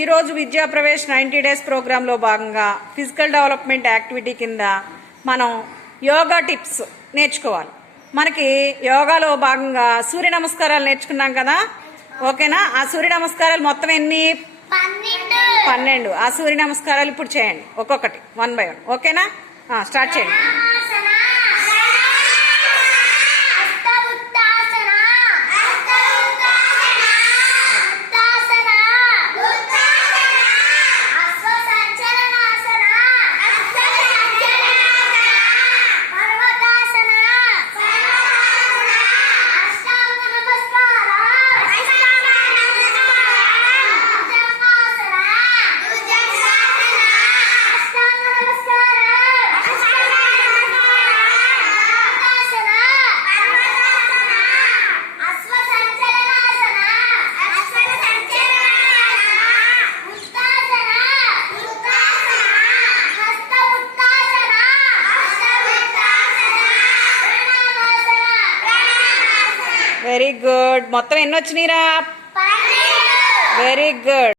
ఈరోజు విద్యాప్రవేశ్ 90 డేస్ ప్రోగ్రాంలో భాగంగా ఫిజికల్ డెవలప్మెంట్ యాక్టివిటీ కింద మనం యోగా టిప్స్ నేర్చుకోవాలి. మనకి యోగాలో భాగంగా సూర్య నమస్కారాలు నేర్చుకున్నాం కదా, ఓకేనా? ఆ సూర్య నమస్కారాలు మొత్తం ఎన్ని? 12. ఆ సూర్య నమస్కారాలు ఇప్పుడు చేయండి, ఒక్కొక్కటి 1 by 1, ఓకేనా? స్టార్ట్ చేయండి. Very good. మొత్తం ఎన్ని వచ్చినాయిరా? Very good.